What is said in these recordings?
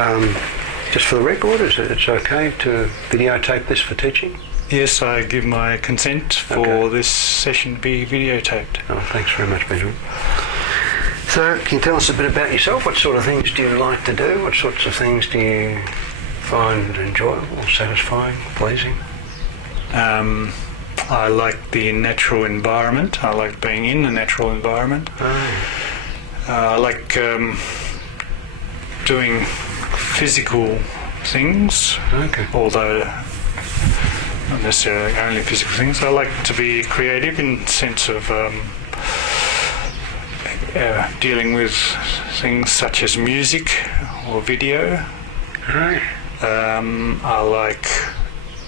Just for the record, it's okay to videotape this for teaching? Yes, I give my consent for this session to be videotaped. Oh, thanks very much, Benjamin. So, can you tell us a bit about yourself? What sort of things do you like to do? What sorts of things do you find enjoyable, satisfying, pleasing? I like the natural environment. I like being in the natural environment. I like doing physical things, although not necessarily only physical things. I like to be creative in the sense of dealing with things such as music or video. I like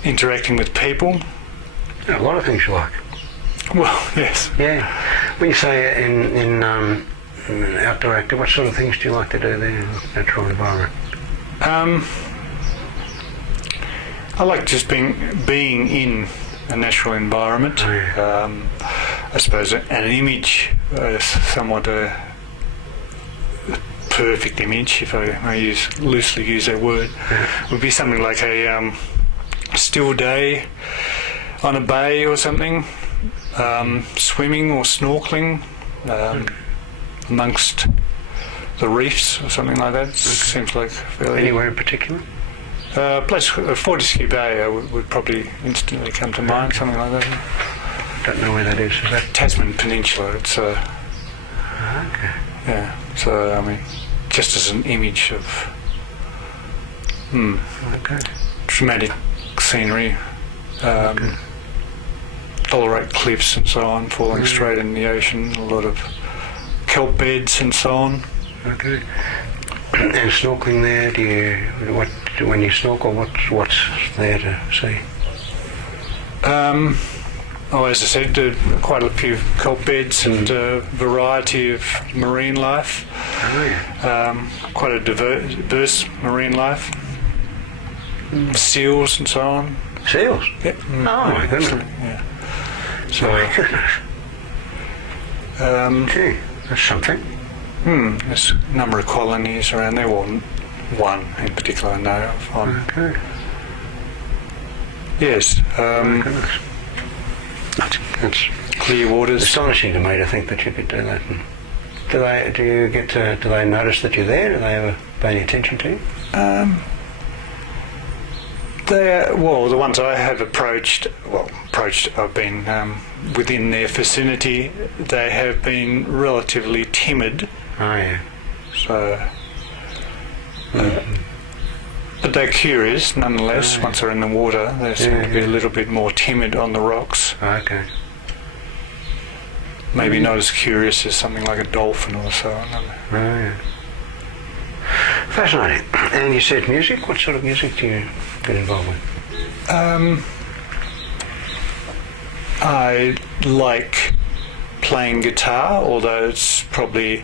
interacting with people. A lot of things you like. Well, yes. Yeah. When you say in outdoor active, what sort of things do you like to do there in the natural environment? I like just being in a natural environment. I suppose an image, somewhat a perfect image, if I may loosely use that word, would be something like a still day on a bay or something, swimming or snorkeling amongst the reefs or something like that. Seems like fairly... Anywhere in particular? Place Fortescue Bay would probably instantly come to mind, something like that. Don't know where that is. Is that Tasman Peninsula? It's yeah. So I mean, just as an image of dramatic scenery, Dolorate cliffs and so on, falling straight in the ocean. A lot of kelp beds and so on. Okay. And snorkeling there, when you snorkel, what's there to see? As I said, quite a few kelp beds and a variety of marine life. Quite a diverse marine life. Seals and so on. Seals? Yeah. Oh my goodness. Yeah. So, gee, that's something. There's a number of colonies around there. Well, one in particular I know of. Okay. Yes. That's clear waters. Astonishing to me to think that you could do that. And do they notice that you're there? Do they ever pay any attention to you? The ones I have approached, I've been within their vicinity. They have been relatively timid. Oh yeah. So, but they're curious nonetheless. Once they're in the water, they seem to be a little bit more timid on the rocks. Okay. Maybe not as curious as something like a dolphin or so on. Oh yeah. Fascinating. And you said music. What sort of music do you get involved with? I like playing guitar, although it's probably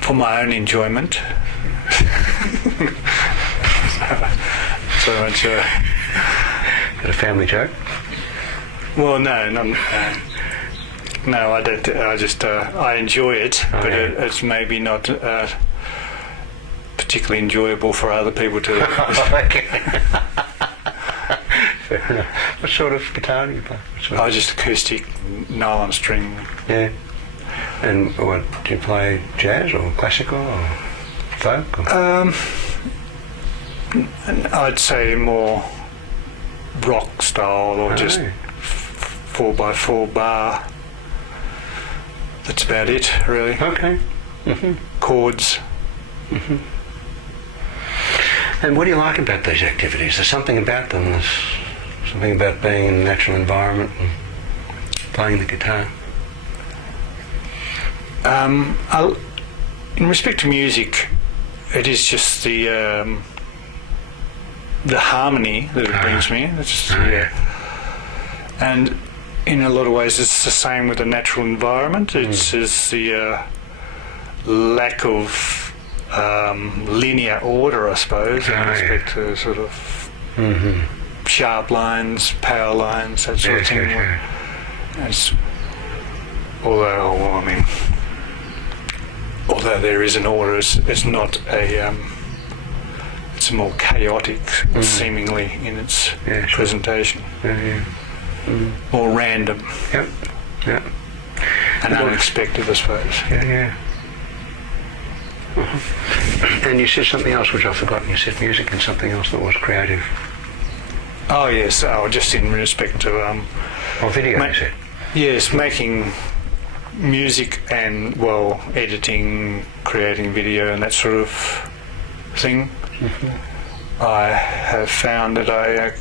for my own enjoyment. so much. Got a family joke? Well, no, I don't. I just I enjoy it, but it's maybe not particularly enjoyable for other people to. Fair enough. What sort of guitar do you play? Just acoustic, nylon string. Yeah. And what do you play? Jazz or classical or folk? Or? I'd say more rock style or just 4x4 bar. That's about it, really. Okay. Chords. And what do you like about these activities? There's something about them. There's something about being in a natural environment and playing the guitar. In respect to music, it is just the harmony that it brings me. And in a lot of ways, it's the same with the natural environment. It's just the lack of linear order, I suppose, in respect to sort of sharp lines, power lines, that sort of thing. Although although there is an order, it's not a. It's more chaotic, seemingly, in its presentation. More random. Yep. Yep. And unexpected, I suppose. Yeah. And you said something else which I've forgotten. You said music and something else that was creative. Oh yes, just in respect to video. You said. Yes, making music and editing, creating video, and that sort of thing. I have found that I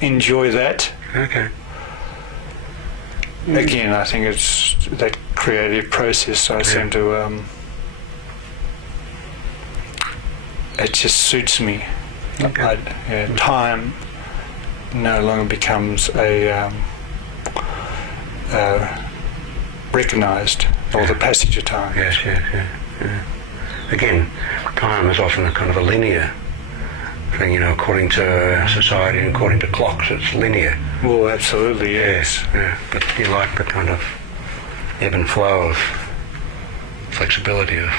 enjoy that. Okay. Again, I think it's that creative process. I seem to. It just suits me. Okay. Time no longer becomes a recognised, or the passage of time. Yes. Again, time is often a kind of a linear thing, according to society and according to clocks, it's linear. Well, absolutely, yes. Yeah. But you like the kind of ebb and flow of flexibility of.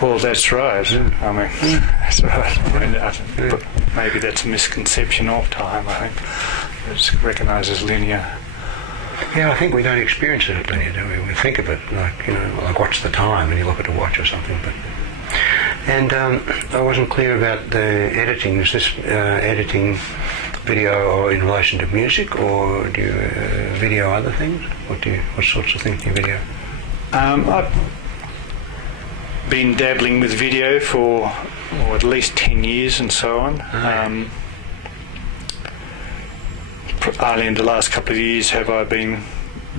Well, that's right. I mean, that's right. But maybe that's a misconception of time. I think it's recognised as linear. Yeah, I think we don't experience it as linear, do we? We think of it like, like what's the time, and you look at a watch or something. And I wasn't clear about the editing. Is this editing video or in relation to music, or do you video other things? What sorts of things do you video? I've been dabbling with video for at least 10 years and so on. Only in the last couple of years have I been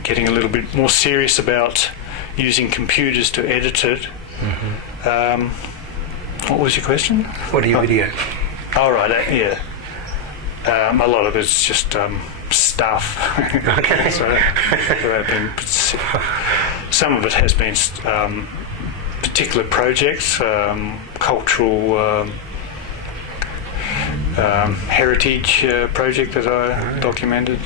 getting a little bit more serious about using computers to edit it. What was your question? What do you video? Oh, right, yeah. A lot of it's just stuff. Okay. Some of it has been particular projects, cultural heritage project that I documented.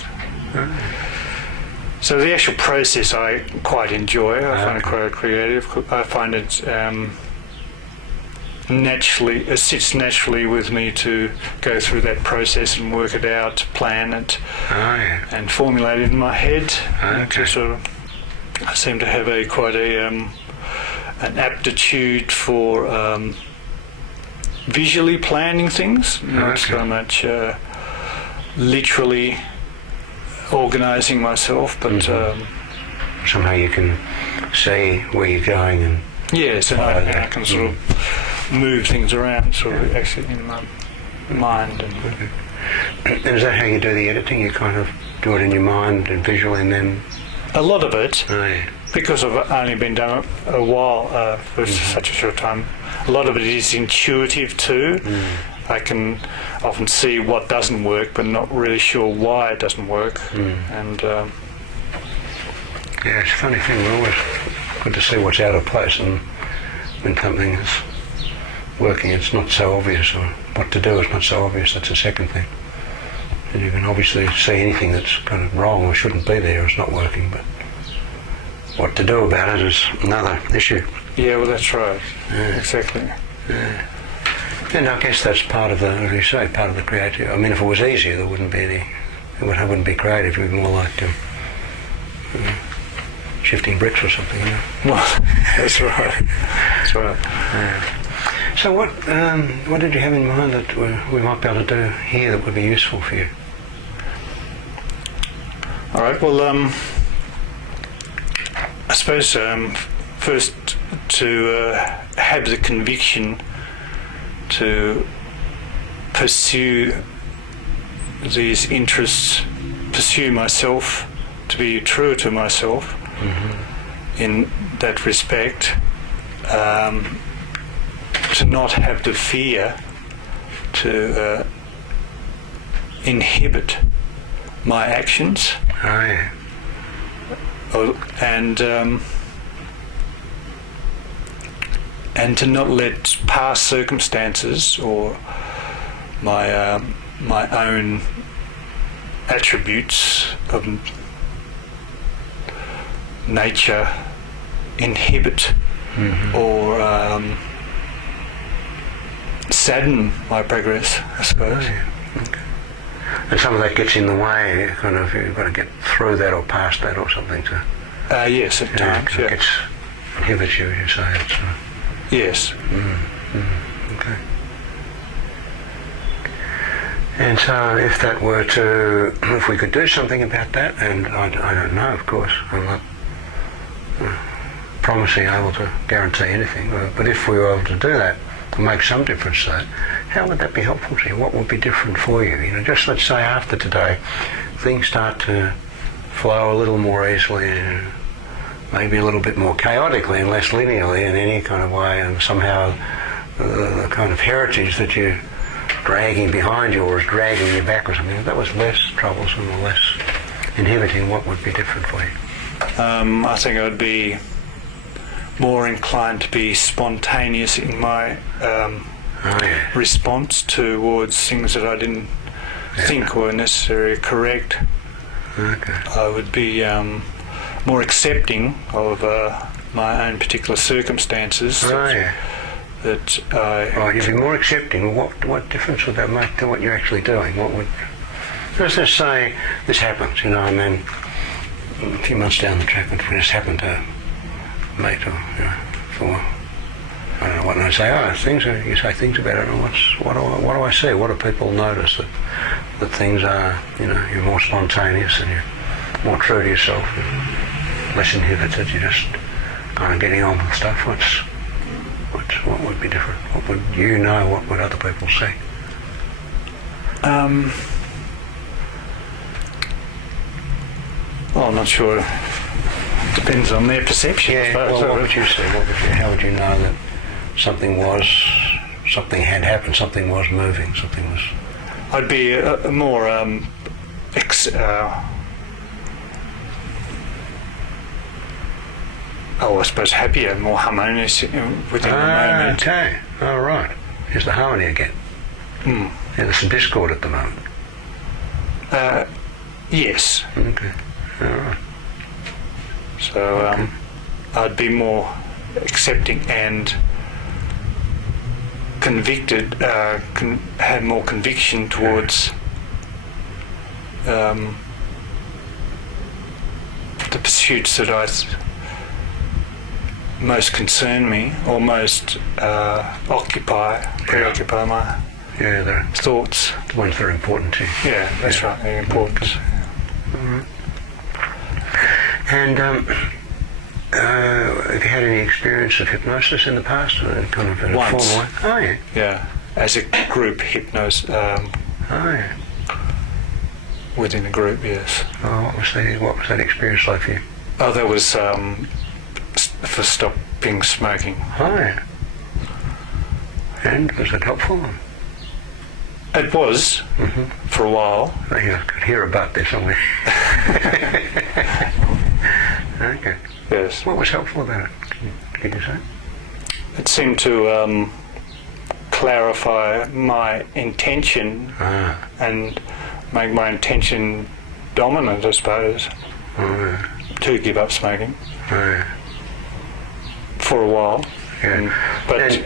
So the actual process I quite enjoy. I find it quite creative. I find it it sits naturally with me to go through that process and work it out, plan it, and formulate it in my head. And to sort of, I seem to have quite an aptitude for visually planning things, not so much literally organising myself, but somehow you can see where you're going and yes, and I can sort of move things around, sort of actually in my mind. And is that how you do the editing? You kind of do it in your mind and visually, and then a lot of it, because I've only been done a while for such a short time. A lot of it is intuitive too. I can often see what doesn't work, but not really sure why it doesn't work. And yeah, it's a funny thing. We're always good to see what's out of place, and when something is working, it's not so obvious, or what to do is not so obvious. That's the second thing. And you can obviously see anything that's kind of wrong or shouldn't be there, or it's not working, but what to do about it is another issue. Yeah, well, that's right. Exactly. Yeah. And I guess that's part of the, as you say, part of the creative. I mean, if it was easier, there wouldn't be any. It wouldn't be creative. It would be more like shifting bricks or something. Well, that's right. That's right. So what did you have in mind that we might be able to do here that would be useful for you? All right. Well, I suppose first to have the conviction to pursue these interests, pursue myself, to be true to myself in that respect, to not have the fear to inhibit my actions. And to not let past circumstances or my own attributes of nature inhibit or sadden my progress, I suppose. Oh, yeah. Okay. And some of that gets in the way, kind of, you've got to get through that or past that or something to... Yes, at times, It gets, inhibits you, you say. It's, yes. Okay. And so if that were to, if we could do something about that, and I don't know, of course, I'm not promising able to guarantee anything, but if we were able to do that, and make some difference to that, how would that be helpful to you? What would be different for you? You know, just let's say after today, things start to flow a little more easily, and maybe a little bit more chaotically and less linearly in any kind of way, and somehow the kind of heritage that you're dragging behind you or is dragging you back or something, if that was less troublesome or less inhibiting, what would be different for you? I think I'd be more inclined to be spontaneous in my response towards things that I didn't think were necessarily correct. Okay. I would be more accepting of my own particular circumstances. That Right, you'd be more accepting. What difference would that make to what you're actually doing? What would... Let's just say this happens, you know, and then a few months down the track it just happened to a mate or, you know, for... I don't know what, and I say, you say things about it, and what do I see? What do people notice that things are, you know, you're more spontaneous and you're more true to yourself, less inhibited, you're just kind of getting on with stuff. What would be different? What would you know? What would other people see? Well, I'm not sure. Depends on their perception. Yeah, well, what would you see? How would you know that something had happened, something was moving, something was... I'd be more I suppose happier, more harmonious within the moment. Okay, all right. Here's the harmony again. Yeah, there's some discord at the moment. Yes. Okay, all right. So I'd be more accepting and convicted, have more conviction towards the pursuits that most concern me, or most preoccupy my thoughts. The ones that are important to you. Yeah, that's right, they're important. All right. And have you had any experience of hypnosis in the past? Kind of in a Once. formal way? Oh, yeah. Yeah, as a group hypnosis. Oh, yeah. Within a group, yes. Oh, what was that experience like for you? Oh, that was for stopping smoking. Oh, yeah. And was it helpful? It was, for a while. I could hear about this somewhere. Okay. Yes. What was helpful about it? Can you say? It seemed to clarify my intention and make my intention dominant, I suppose, to give up smoking for a while. Yeah. But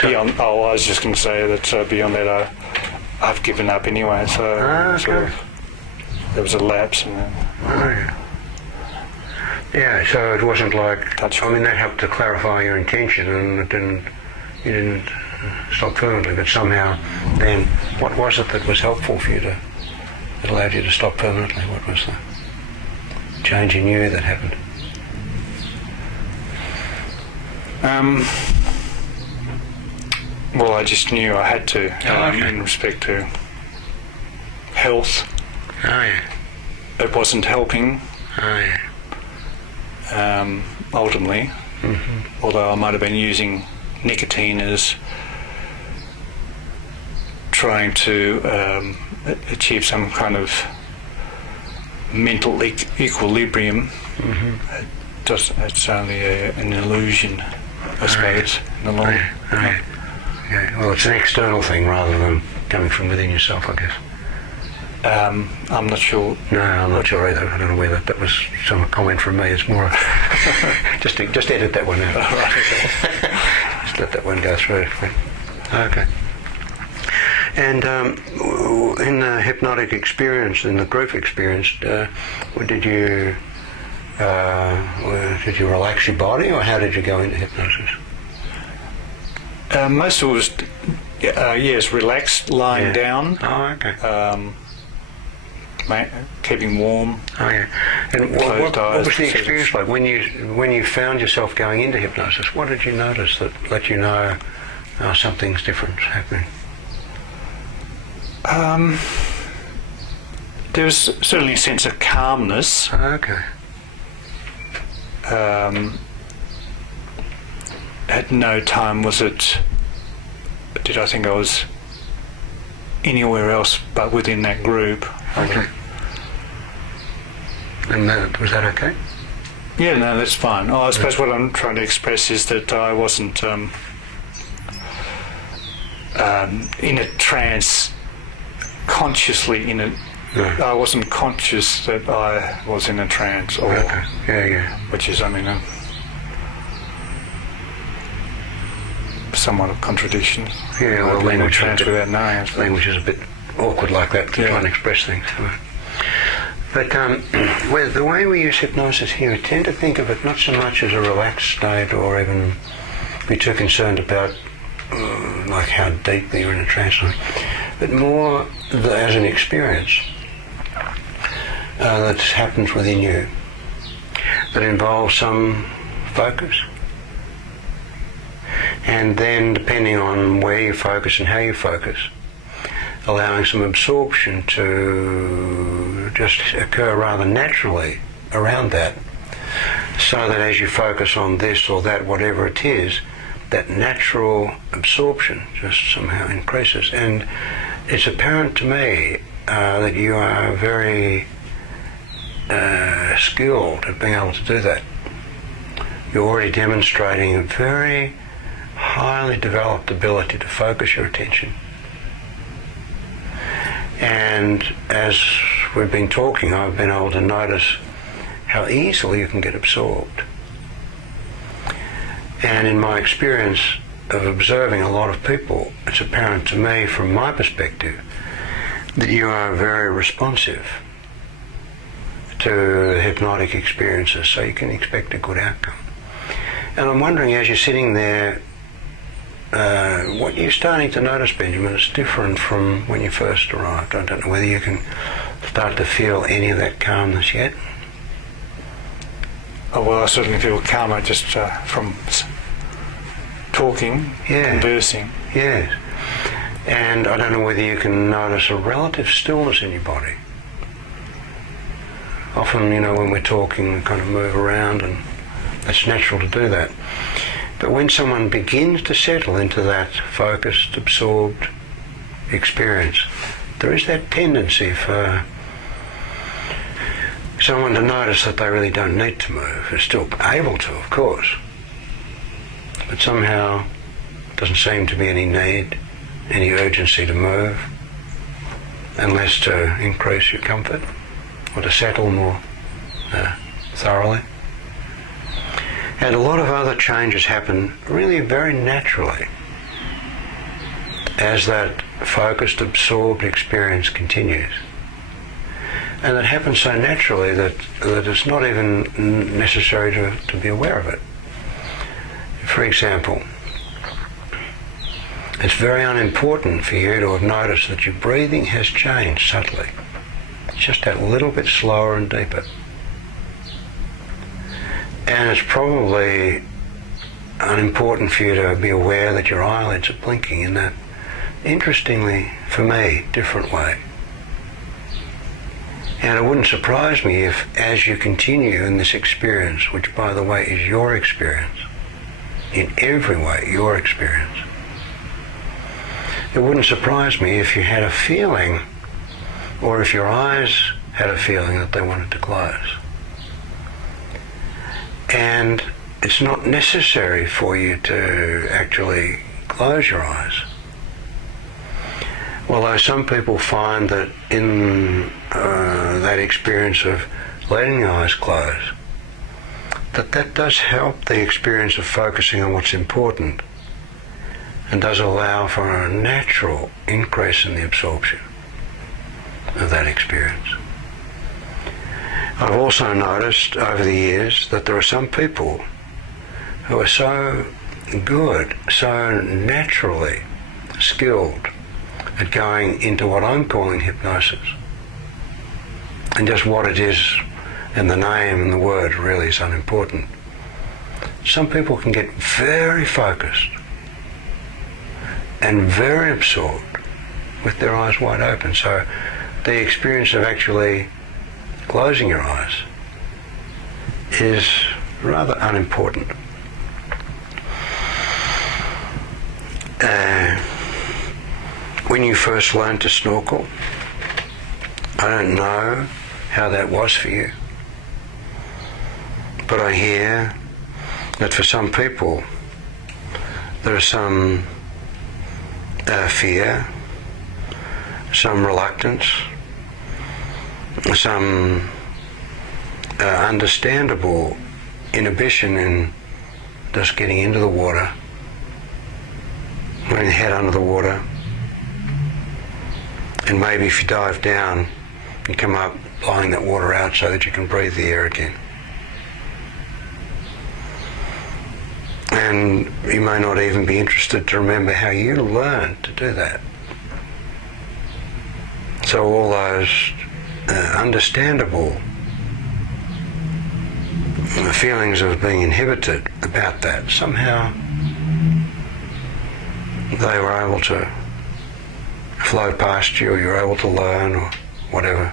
beyond, I was just going to say that beyond that, I've given up anyway. So sort of, there was a lapse, and then. Yeah, so it wasn't like... Touch. I mean, that helped to clarify your intention, and you didn't stop permanently, but somehow then, what was it that was helpful for you that allowed you to stop permanently? What was the change in you that happened? Well, I just knew I had to, in respect to health. Oh, yeah. It wasn't helping. Oh, yeah. Ultimately, although I might have been using nicotine as trying to achieve some kind of mental equilibrium, it's only an illusion, I suppose, in the long run. Yeah. Well, it's an external thing rather than coming from within yourself, I I'm not sure. No, I'm not sure either. I don't know whether that was some comment from me. It's more just edit that one out. Right, okay. Just let that one go through. Okay. And in the hypnotic experience, in the group experience, did you relax your body, or how did you go into hypnosis? Most of it was, yes, relaxed, lying down. Oh, okay. Keeping warm. Oh, yeah. And what was the experience like when you found yourself going into hypnosis? What did you notice that let you know something's different happening? There was certainly a sense of calmness. Oh, okay. At no time did I think I was anywhere else but within that group. Okay. And was that okay? Yeah, no, that's fine. I suppose what I'm trying to express is that I wasn't in a trance, consciously in it. No. I wasn't conscious that I was in a trance, or Okay. Yeah. which is, somewhat of contraction. Yeah, well, Being in a language trance without knowing it. Language is a bit awkward like that to try and express things. But the way we use hypnosis here, we tend to think of it not so much as a relaxed state or even be too concerned about like how deeply you're in a trance, but more as an experience that happens within you that involves some focus. And then, depending on where you focus and how you focus, allowing some absorption to just occur rather naturally around that, so that as you focus on this or that, whatever it is, that natural absorption just somehow increases. And it's apparent to me that you are very skilled at being able to do that. You're already demonstrating a very highly developed ability to focus your attention. And as we've been talking, I've been able to notice how easily you can get absorbed. And in my experience of observing a lot of people, it's apparent to me from my perspective that you are very responsive to hypnotic experiences, so you can expect a good outcome. And I'm wondering, as you're sitting there, what you're starting to notice, Benjamin, is different from when you first arrived. I don't know whether you can start to feel any of that calmness yet. Oh, well, I certainly feel calmer just from talking, conversing. Yes. And I don't know whether you can notice a relative stillness in your body. Often, when we're talking, we kind of move around, and it's natural to do that. But when someone begins to settle into that focused, absorbed experience, there is that tendency for someone to notice that they really don't need to move. They're still able to, of course, but somehow doesn't seem to be any need, any urgency to move, unless to increase your comfort or to settle more thoroughly. And a lot of other changes happen really very naturally as that focused, absorbed experience continues. And it happens so naturally that it's not even necessary to be aware of it. For example, it's very unimportant for you to have noticed that your breathing has changed subtly. It's just that little bit slower and deeper. And it's probably unimportant for you to be aware that your eyelids are blinking in that, interestingly, for me, different way. And it wouldn't surprise me if, as you continue in this experience, which, by the way, is your experience, in every way, your experience, it wouldn't surprise me if you had a feeling, or if your eyes had a feeling that they wanted to close. And it's not necessary for you to actually close your eyes. Although some people find that in that experience of letting the eyes close, that does help the experience of focusing on what's important and does allow for a natural increase in the absorption of that experience. I've also noticed over the years that there are some people who are so good, so naturally skilled at going into what I'm calling hypnosis. And just what it is and the name and the word really is unimportant. Some people can get very focused and very absorbed with their eyes wide open. So the experience of actually closing your eyes is rather unimportant. When you first learned to snorkel, I don't know how that was for you, but I hear that for some people there is some fear, some reluctance, some understandable inhibition in just getting into the water, putting your head under the water, and maybe if you dive down, you come up blowing that water out so that you can breathe the air again. And you may not even be interested to remember how you learned to do that. So all those understandable feelings of being inhibited about that, somehow they were able to flow past you, or you were able to learn, or whatever.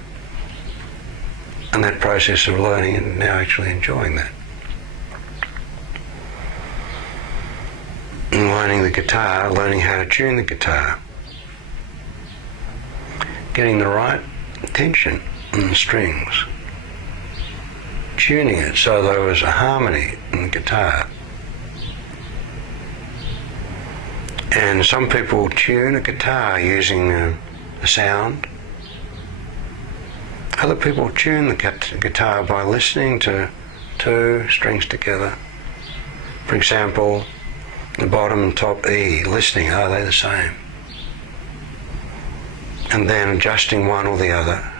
And that process of learning and now actually enjoying that. And learning the guitar, learning how to tune the guitar, getting the right tension in the strings, tuning it so there was a harmony in the guitar. And some people tune a guitar using a sound. Other people tune the guitar by listening to two strings together. For example, the bottom and top E, listening, are they the same? And then adjusting one or the other.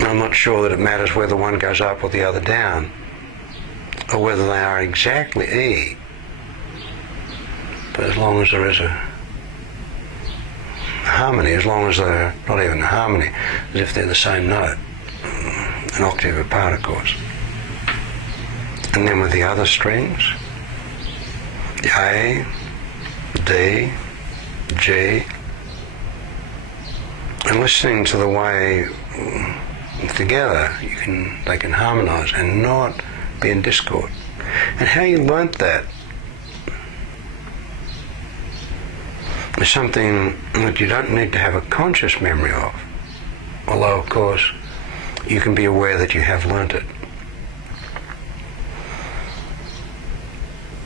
I'm not sure that it matters whether one goes up or the other down, or whether they are exactly E. But as long as there is a harmony, as long as they're not even a harmony, as if they're the same note, an octave apart, of course. And then with the other strings, the A, D, G, and listening to the way together they can harmonise and not be in discord. And how you learnt that is something that you don't need to have a conscious memory of, although of course you can be aware that you have learnt it.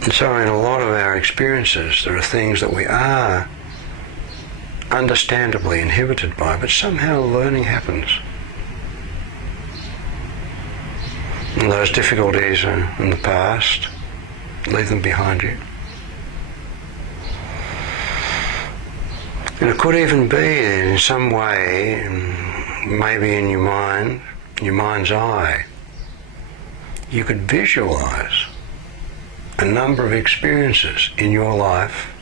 And so in a lot of our experiences there are things that we are understandably inhibited by, but somehow learning happens. And those difficulties are in the past, leave them behind you. And it could even be in some way, maybe in your mind, your mind's eye, you could visualize a number of experiences in your life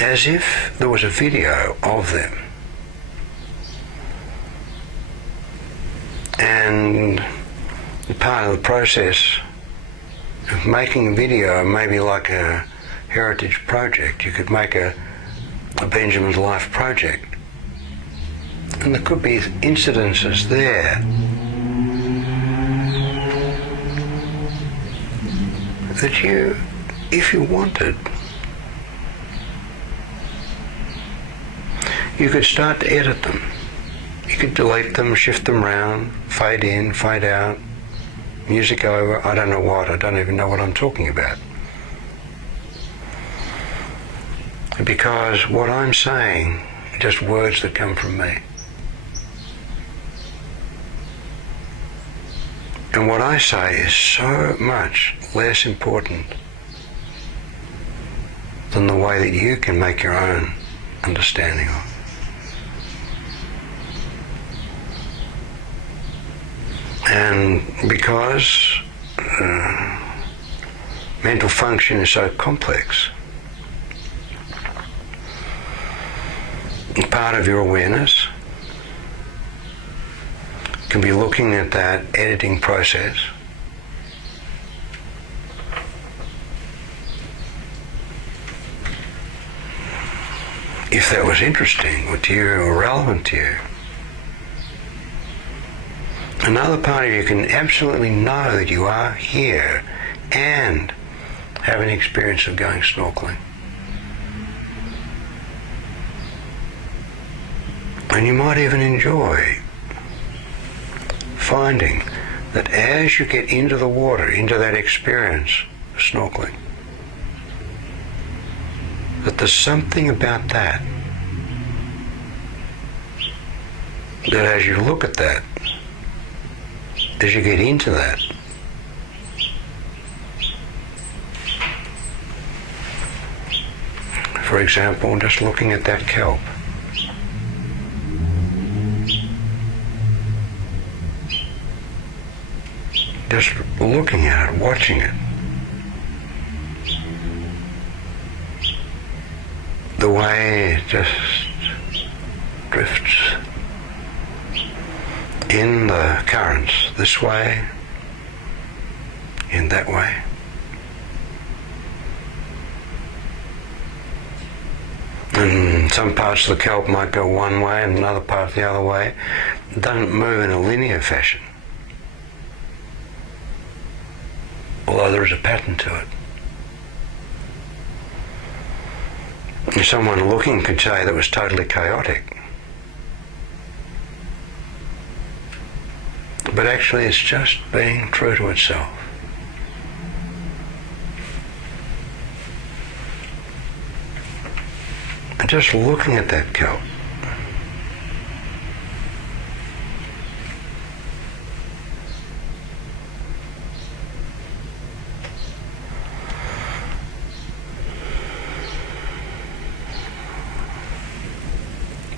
as if there was a video of them. And part of the process of making a video, maybe like a heritage project, you could make a Benjamin's Life project. And there could be incidences there that you, if you wanted, you could start to edit them. You could delete them, shift them around, fade in, fade out, music over, I don't know what, I don't even know what I'm talking about. because what I'm saying are just words that come from me. And what I say is so much less important than the way that you can make your own understanding of. And because mental function is so complex, part of your awareness can be looking at that editing process if that was interesting or to you or relevant to you. Another part of you can absolutely know that you are here and have an experience of going snorkeling. And you might even enjoy finding that as you get into the water, into that experience of snorkeling, that there's something about that as you look at that, as you get into that, for example, just looking at that kelp, just looking at it, watching it, the way it just drifts in the currents, this way, in that way. And some parts of the kelp might go one way and another part the other way. It doesn't move in a linear fashion, although there is a pattern to it. And someone looking could say that was totally chaotic. But actually it's just being true to itself. And just looking at that kelp,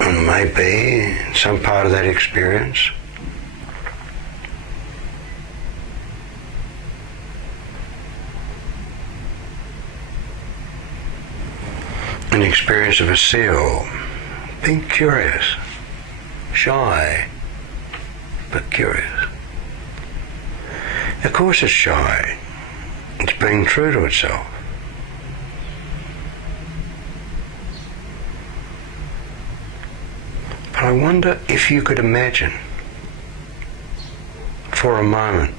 and maybe some part of that experience an experience of a seal, being curious, shy, but curious. Of course it's shy, it's being true to itself. But I wonder if you could imagine for a moment,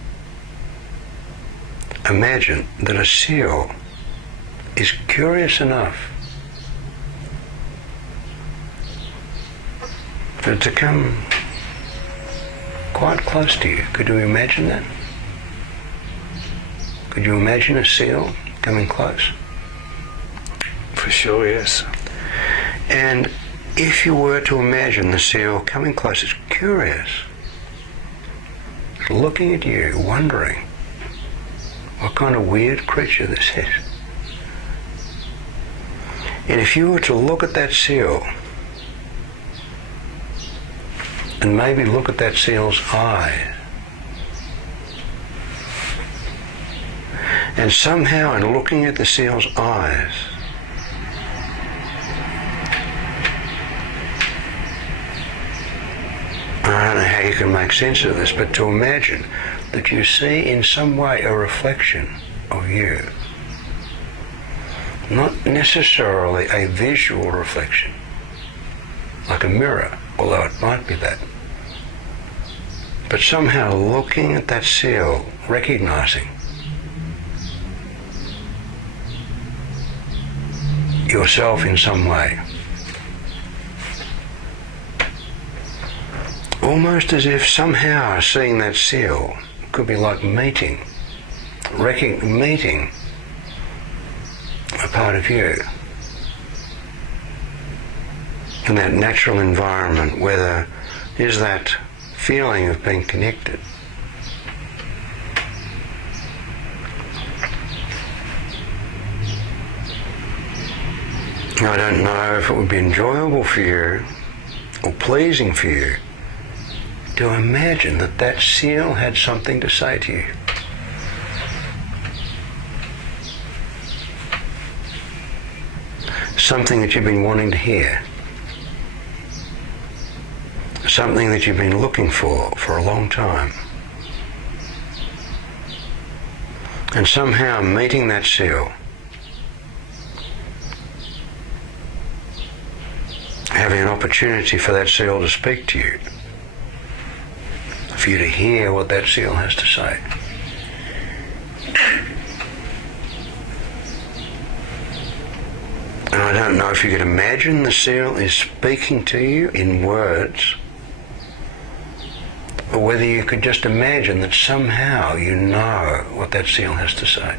imagine that a seal is curious enough for it to come quite close to you. Could you imagine that? Could you imagine a seal coming close? For sure, yes. And if you were to imagine the seal coming close, it's curious, it's looking at you, wondering what kind of weird creature this is. And if you were to look at that seal and maybe look at that seal's eyes, and somehow in looking at the seal's eyes, I don't know how you can make sense of this, but to imagine that you see in some way a reflection of you, not necessarily a visual reflection, like a mirror, although it might be that, but somehow looking at that seal, recognizing yourself in some way, almost as if somehow seeing that seal could be like meeting a part of you. in that natural environment where there is that feeling of being connected. I don't know if it would be enjoyable for you or pleasing for you to imagine that that seal had something to say to you. Something that you've been wanting to hear. Something that you've been looking for a long time. And somehow meeting that seal, having an opportunity for that seal to speak to you, for you to hear what that seal has to say. And I don't know if you could imagine the seal is speaking to you in words, or whether you could just imagine that somehow you know what that seal has to say.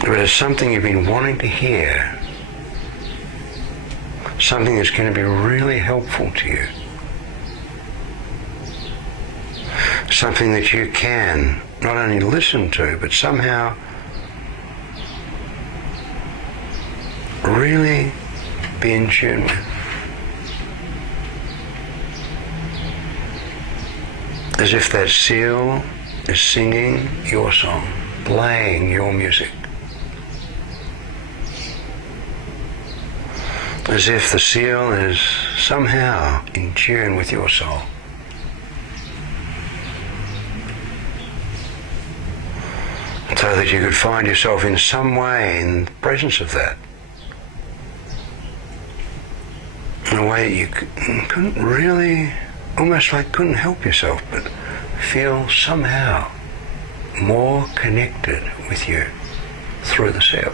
But it's something you've been wanting to hear, something that's going to be really helpful to you, something that you can not only listen to, but somehow really be in tune with. As if that seal is singing your song, playing your music. As if the seal is somehow in tune with your soul. So that you could find yourself in some way in the presence of that. In a way that you couldn't really, almost like couldn't help yourself, but feel somehow more connected with you through the seal.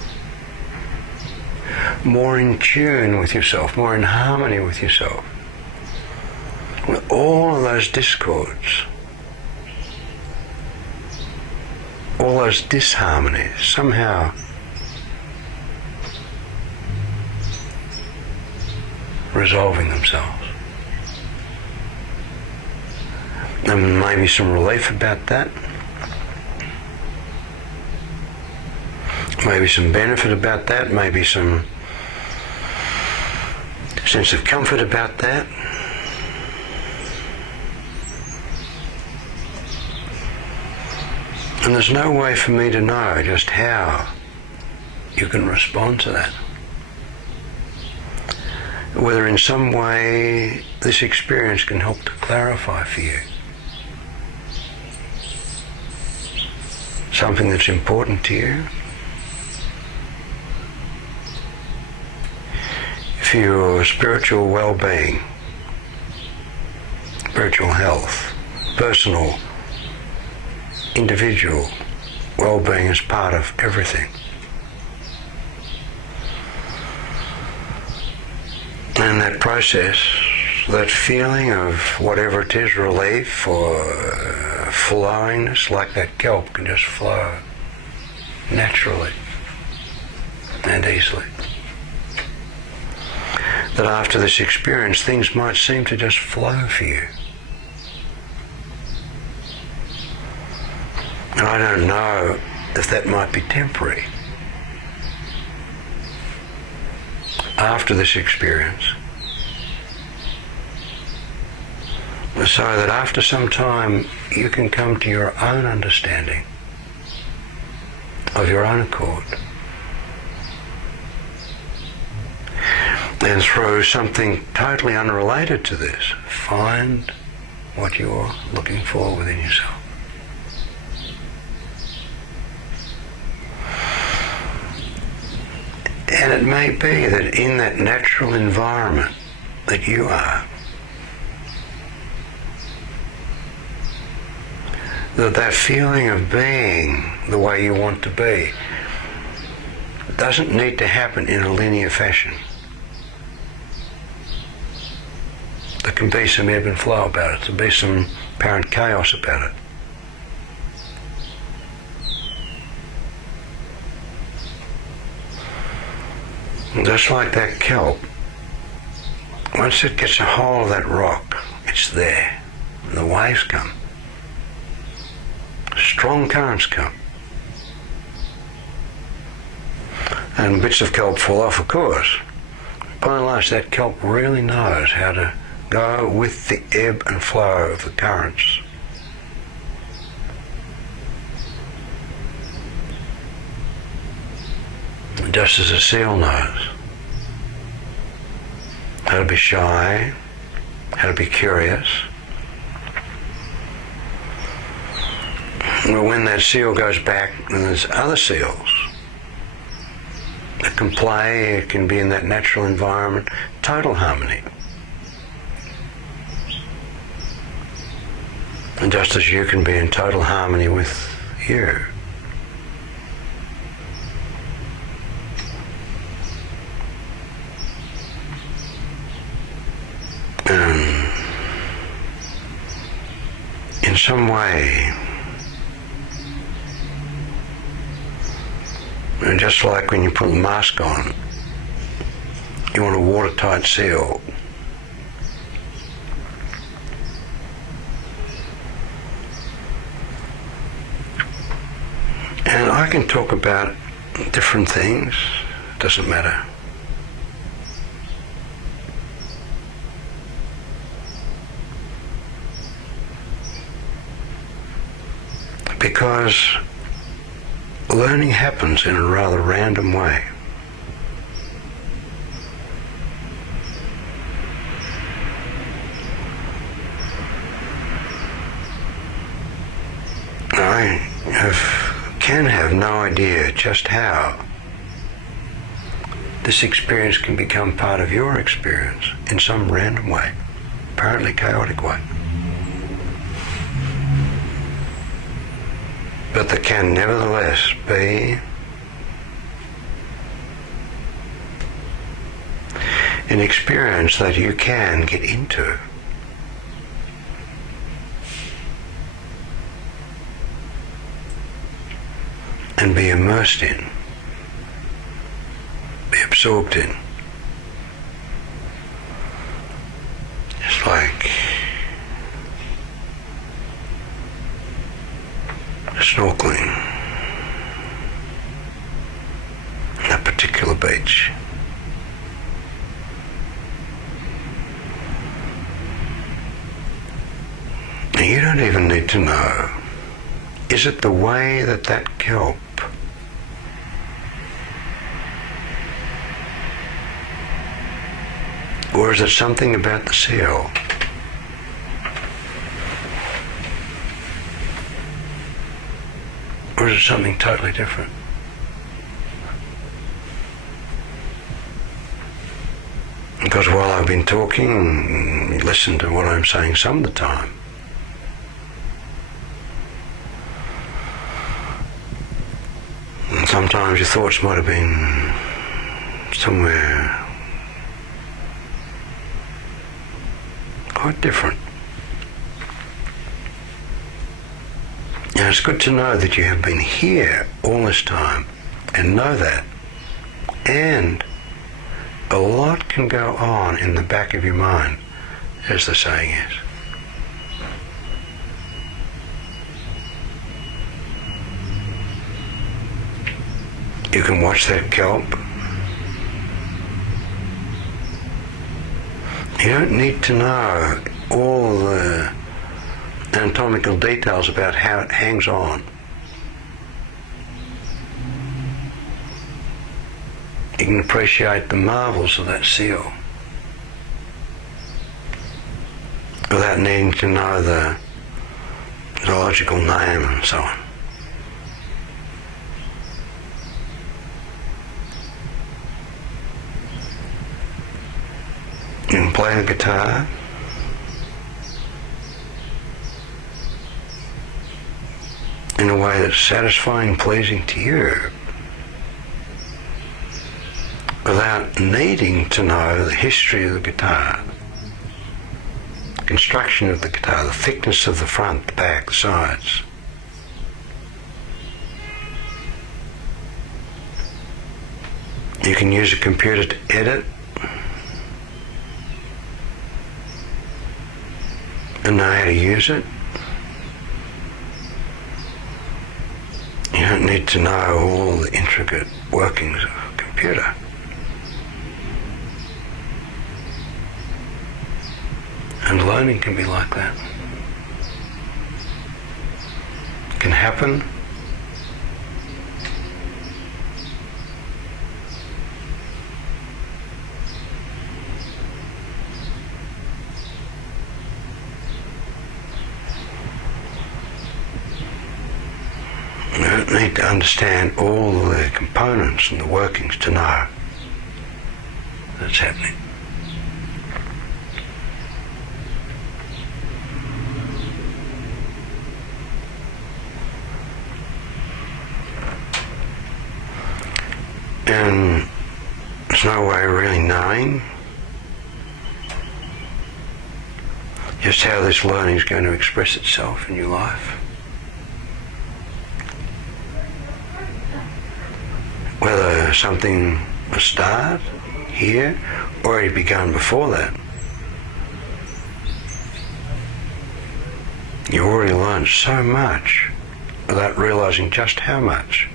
More in tune with yourself, more in harmony with yourself. With all of those discords, all those disharmonies somehow resolving themselves. And maybe some relief about that. Maybe some benefit about that. Maybe some sense of comfort about that. And there's no way for me to know just how you can respond to that. Whether in some way this experience can help to clarify for you something that's important to you. For your spiritual well-being, spiritual health, personal, individual well-being is part of everything. And that process, that feeling of whatever it is, relief or flowingness, like that kelp can just flow naturally and easily. That after this experience, things might seem to just flow for you. And I don't know if that might be temporary. After this experience. So that after some time you can come to your own understanding of your own accord. And through something totally unrelated to this, find what you're looking for within yourself. And it may be that in that natural environment that you are, that feeling of being the way you want to be doesn't need to happen in a linear fashion. There can be some ebb and flow about it. There can be some apparent chaos about it. Just like that kelp, once it gets a hold of that rock, it's there. And the waves come. Strong currents come. And bits of kelp fall off, of course. By and large, that kelp really knows how to go with the ebb and flow of the currents. Just as a seal knows how to be shy, how to be curious. But when that seal goes back, and there's other seals that can play, it can be in that natural environment, total harmony. And just as you can be in total harmony with you. In some way, and just like when you put a mask on, you want a watertight seal. And I can talk about different things, doesn't matter. Because learning happens in a rather random way. I can have no idea just how this experience can become part of your experience in some random way, apparently chaotic way. But there can nevertheless be an experience that you can get into. And be immersed in, be absorbed in. Just like snorkeling on that particular beach. Now you don't even need to know, is it the way that that kelp or is it something about the seal? Or is it something totally different? Because while I've been talking, listen to what I'm saying some of the time. And sometimes your thoughts might have been somewhere quite different. And it's good to know that you have been here all this time and know that. And a lot can go on in the back of your mind, as the saying is. You can watch that kelp. You don't need to know all the anatomical details about how it hangs on. You can appreciate the marvels of that seal without needing to know the zoological name and so on. You can play the guitar. In a way that's satisfying, pleasing to you, without needing to know the history of the guitar, the construction of the guitar, the thickness of the front, the back, the sides. You can use a computer to edit and know how to use it. You don't need to know all the intricate workings of a computer. And learning can be like that. It can happen. You don't need to understand all the components and the workings to know that it's happening. And there's no way of really knowing just how this learning is going to express itself in your life. Whether something will start here or it begun before that. You've already learned so much without realizing just how much.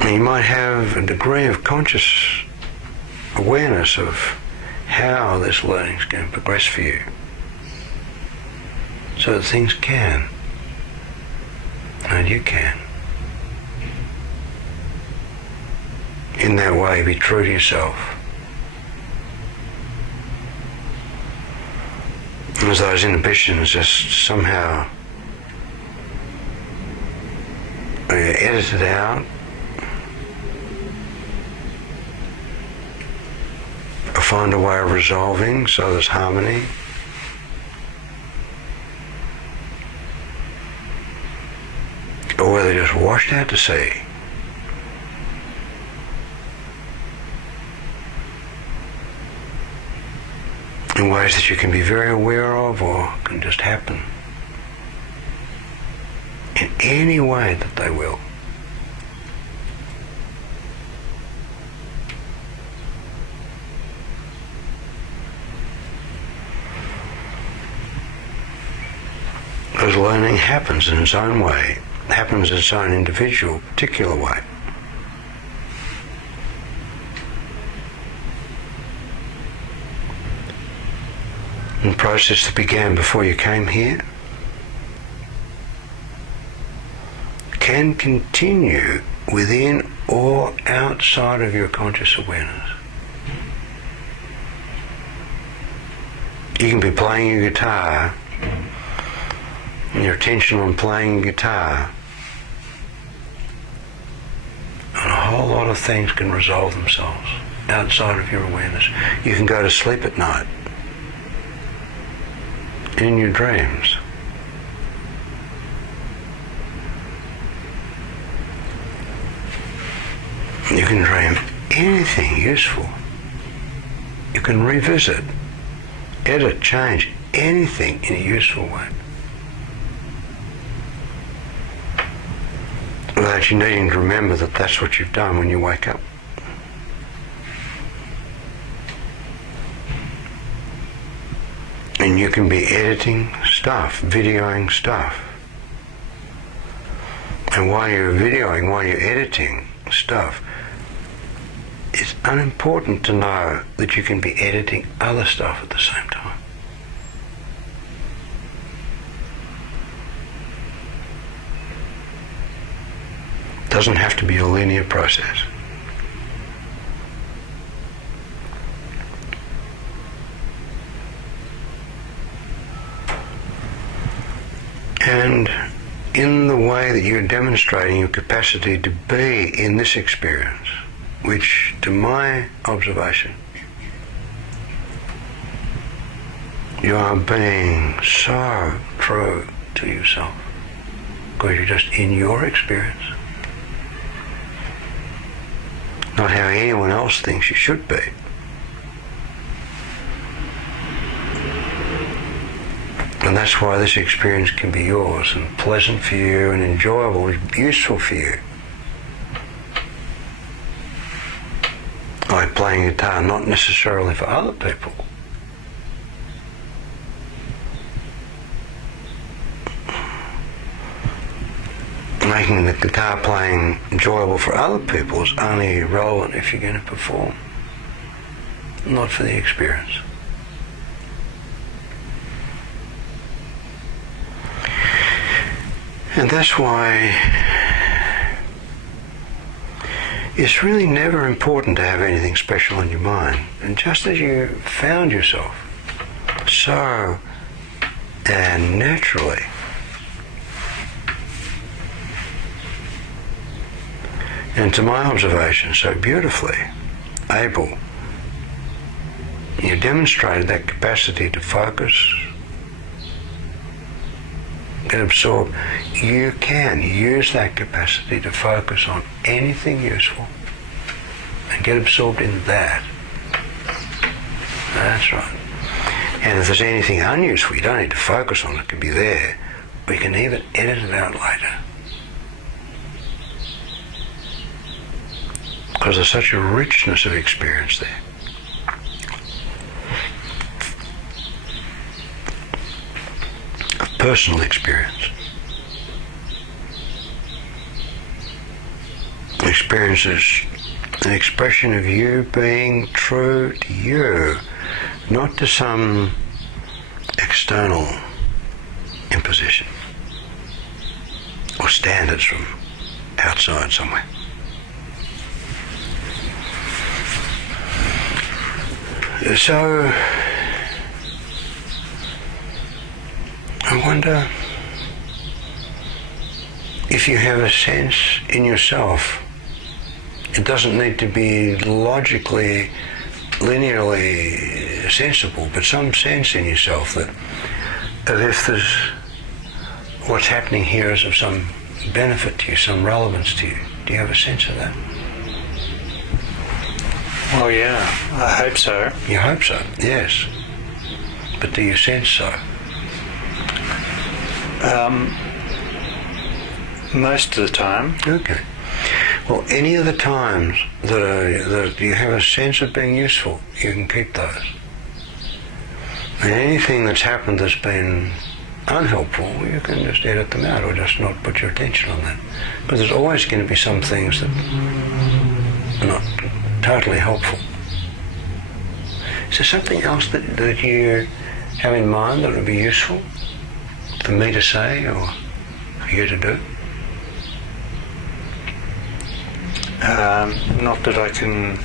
And you might have a degree of conscious awareness of how this learning is going to progress for you, so that things can, and you can, in that way, be true to yourself. As those inhibitions just somehow edited out, or find a way of resolving so there's harmony. Or whether just washed out to sea. In ways that you can be very aware of or can just happen. In any way that they will. Because learning happens in its own way. Happens in its own individual, particular way. And the process that began before you came here can continue within or outside of your conscious awareness. You can be playing your guitar, and your attention on playing your guitar, and a whole lot of things can resolve themselves outside of your awareness. You can go to sleep at night in your dreams. You can dream anything useful. You can revisit, edit, change anything in a useful way. Without you needing to remember that that's what you've done when you wake up. And you can be editing stuff, videoing stuff. And while you're videoing, while you're editing stuff, it's unimportant to know that you can be editing other stuff at the same time. It doesn't have to be a linear process. And in the way that you're demonstrating your capacity to be in this experience, which, to my observation, you are being so true to yourself, because you're just in your experience, not how anyone else thinks you should be. And that's why this experience can be yours and pleasant for you and enjoyable and useful for you. Like playing guitar, not necessarily for other people. Making the guitar playing enjoyable for other people is only relevant if you're going to perform, not for the experience. And that's why it's really never important to have anything special in your mind. And just as you found yourself so and naturally and to my observation so beautifully able, you demonstrated that capacity to focus, get absorbed. You can use that capacity to focus on anything useful and get absorbed in that. That's right. And if there's anything unuseful, you don't need to focus on it. It can be there. We can even edit it out later. Because there's such a richness of experience there. Of personal experience. Experience is an expression of you being true to you, not to some external imposition or standards from outside somewhere. So, I wonder if you have a sense in yourself. It doesn't need to be logically, linearly sensible, but some sense in yourself that if there's what's happening here is of some benefit to you, some relevance to you. Do you have a sense of that? Well, yeah, I hope so. You hope so, yes. But do you sense so? Most of the time. Okay. Well, any of the times that you have a sense of being useful, you can keep those. And anything that's happened that's been unhelpful, you can just edit them out or just not put your attention on that. Because there's always going to be some things that are not totally helpful. Is there something else that you have in mind that would be useful for me to say or for you to do? Not that I can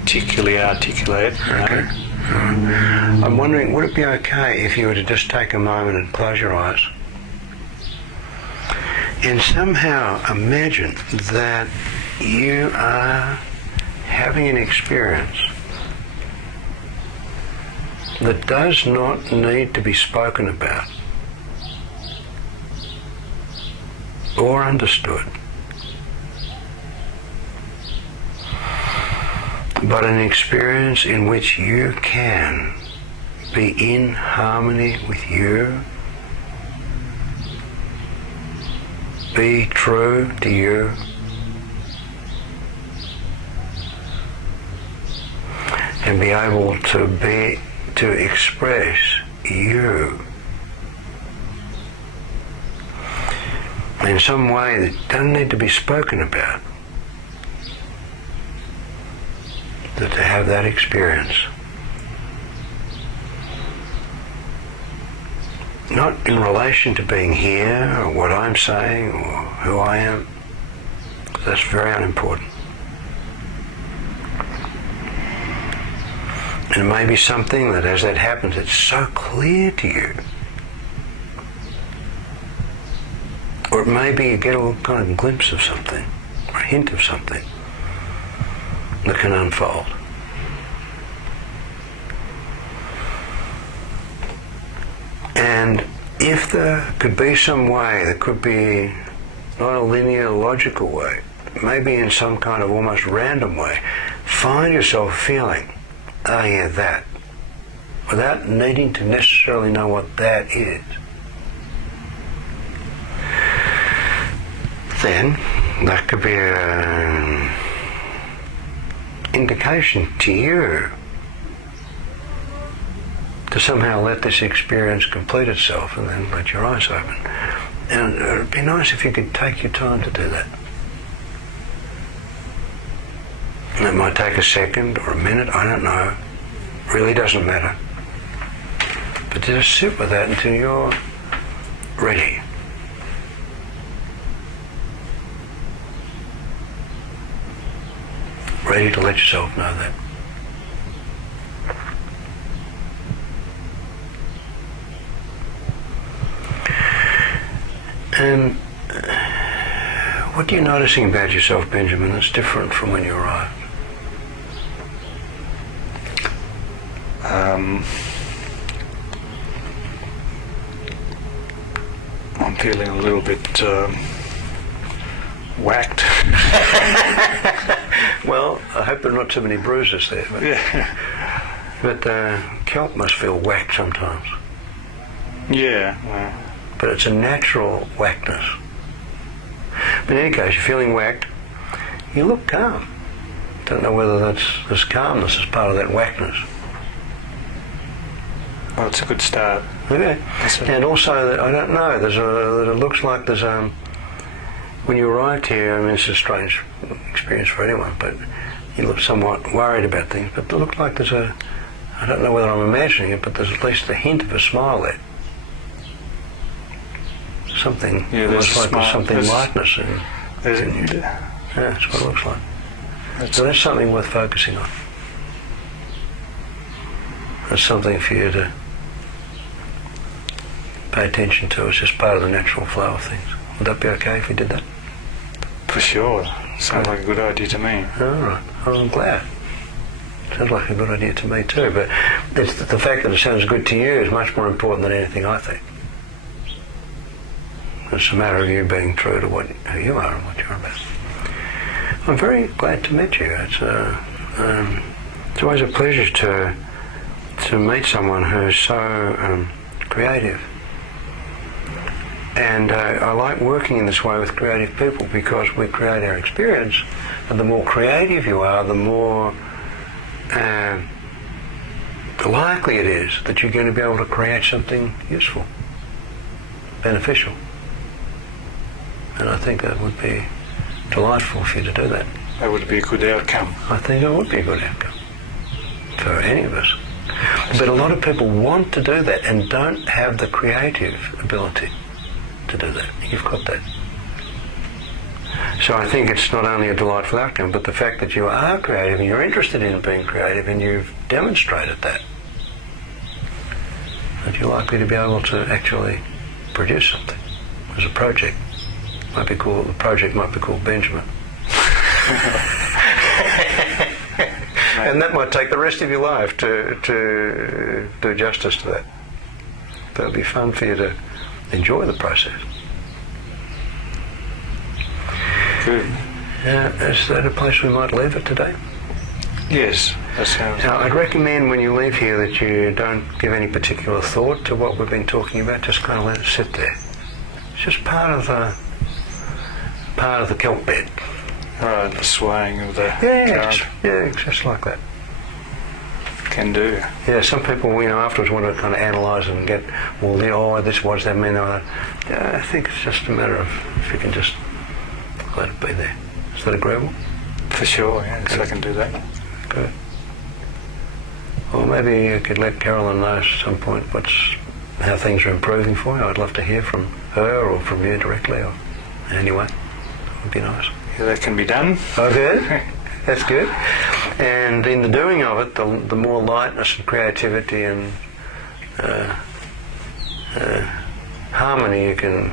particularly articulate. Okay. Right. I'm wondering, would it be okay if you were to just take a moment and close your eyes and somehow imagine that you are having an experience that does not need to be spoken about or understood, but an experience in which you can be in harmony with you, be true to you, and be able to express you in some way that doesn't need to be spoken about, that to have that experience. Not in relation to being here or what I'm saying or who I am. That's very unimportant. And it may be something that as that happens, it's so clear to you. Or it may be you get a kind of glimpse of something, or a hint of something that can unfold. And if there could be some way, there could be not a linear, logical way, maybe in some kind of almost random way, find yourself feeling, oh yeah, that. without needing to necessarily know what that is, then that could be an indication to you to somehow let this experience complete itself and then let your eyes open. And it would be nice if you could take your time to do that. And it might take a second or a minute, I don't know. Really doesn't matter. But just sit with that until you're ready. Ready to let yourself know that. And what are you noticing about yourself, Benjamin, that's different from when you arrived? I'm feeling a little bit whacked. Well, I hope there are not too many bruises there. But, Yeah. but kelp must feel whacked sometimes. Yeah. But it's a natural whackness. But in any case, you're feeling whacked, you look calm. Don't know whether that's this calmness is part of that whackness. Well, it's a good start. Okay. And also, I don't know, it looks like there's when you arrived here, I mean, it's a strange experience for anyone, but you look somewhat worried about things, but it looked like I don't know whether I'm imagining it, but there's at least a hint of a smile there. Something, yeah, almost like there's something there's, lightness in you. Yeah, that's what it looks like. So that's something worth focusing on. That's something for you to pay attention to. It's just part of the natural flow of things. Would that be okay if we did that? For sure. Sounds like a good idea to me. All right. Oh, I'm glad. Sounds like a good idea to me too, but it's the fact that it sounds good to you is much more important than anything I think. It's a matter of you being true to who you are and what you're about. I'm very glad to meet you. It's always a pleasure to meet someone who's so creative. And I like working in this way with creative people because we create our experience, and the more creative you are, the more likely it is that you're going to be able to create something useful, beneficial. And I think that would be delightful for you to do that. That would be a good outcome. I think it would be a good outcome for any of us. But a lot of people want to do that and don't have the creative ability to do that. You've got that. So I think it's not only a delightful outcome, but the fact that you are creative and you're interested in being creative and you've demonstrated that you're likely to be able to actually produce something as a project. The project might be called Benjamin. And that might take the rest of your life to do justice to that. But it'll be fun for you to enjoy the process. Good. Is that a place we might leave it today? Yes, that sounds. Now, I'd recommend when you leave here that you don't give any particular thought to what we've been talking about. Just kind of let it sit there. It's just part of the kelp bed. Right, the swaying of the current. Just like that. Can do. Yeah, some people, afterwards want to kind of analyse and get, this, what does that mean? I think it's just a matter of if you can just let it be there. Is that agreeable? For sure, yes, I can do that. Good. Well, maybe you could let Carolyn know at some point how things are improving for you. I'd love to hear from her or from you directly, or anyway. That would be nice. Yeah, that can be done. Oh, good. That's good. And in the doing of it, the more lightness and creativity and harmony you can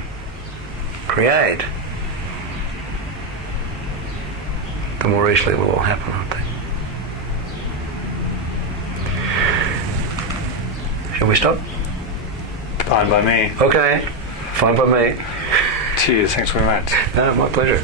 create, the more easily it will all happen, I think. Shall we stop? Fine by me. Okay. Fine by me. Cheers, thanks very much. No, my pleasure.